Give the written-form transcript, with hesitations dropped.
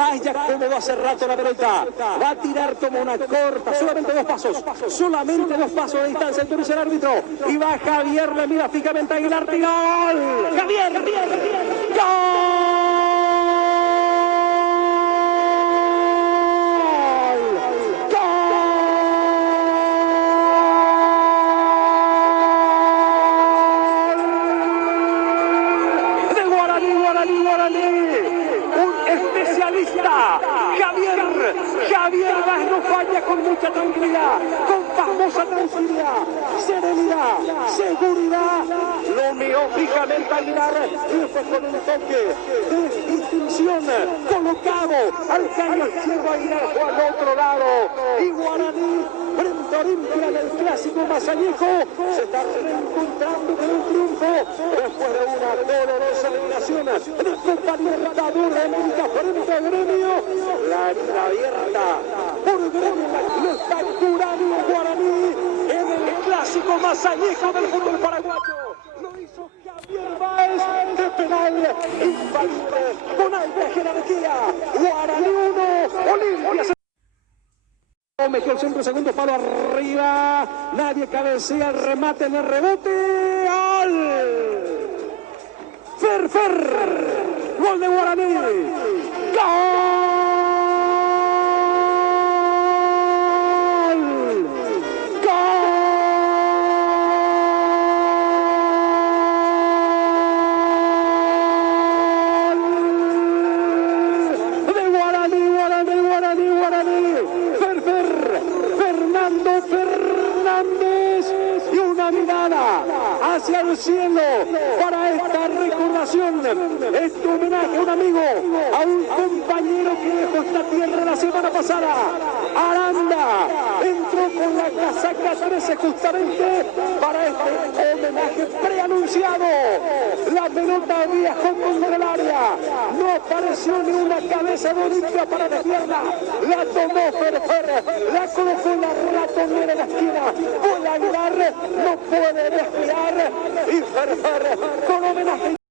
Vaya cómodo hace rato la pelota. Va a tirar como una corta. Solamente dos pasos. Solamente dos pasos de distancia. Entonces el árbitro. Y va Javier. Le mira fijamente a Aguilar. ¡Gol! ¡Javier! ¡Gol! Un especialista, Javier Vaz no falla con mucha tranquilidad, con famosa tranquilidad, serenidad, seguridad, lo miró fijamente a Aguilar y fue con un toque de distinción, colocado al caño izquierdo. Aguilar fue al otro lado y Guaraní, frente a Olimpia en el clásico mazañejo, se está reencontrando con un triunfo después de una dolorosa eliminación de Copa Libertadores de América frente a Gremio. La herida abierta por Gremio, lo está curando Guaraní en el clásico mazañejo del fútbol paraguayo. Lo hizo Javier Báez de penal infalible con alta jerarquía. Guaraní 1, Olimpia. Metió el centro, segundo palo arriba. Nadie cabecea, el remate en el rebote. ¡Gol! Fer. Gol de Guaraní. ¡Gol! Fernández y una mirada hacia el cielo para esta recordación, este homenaje a un amigo, a un compañero que dejó esta tierra la semana pasada. Aranda entró con la casaca 13 justamente para este homenaje preanunciado. La pelota viajó contra el área, no apareció ni una cabeza de Olimpia para desviarla, la tomó Fer, la colocó en la ratonera en la esquina, puede Aguilar, no puede desviar y Fer con homenaje.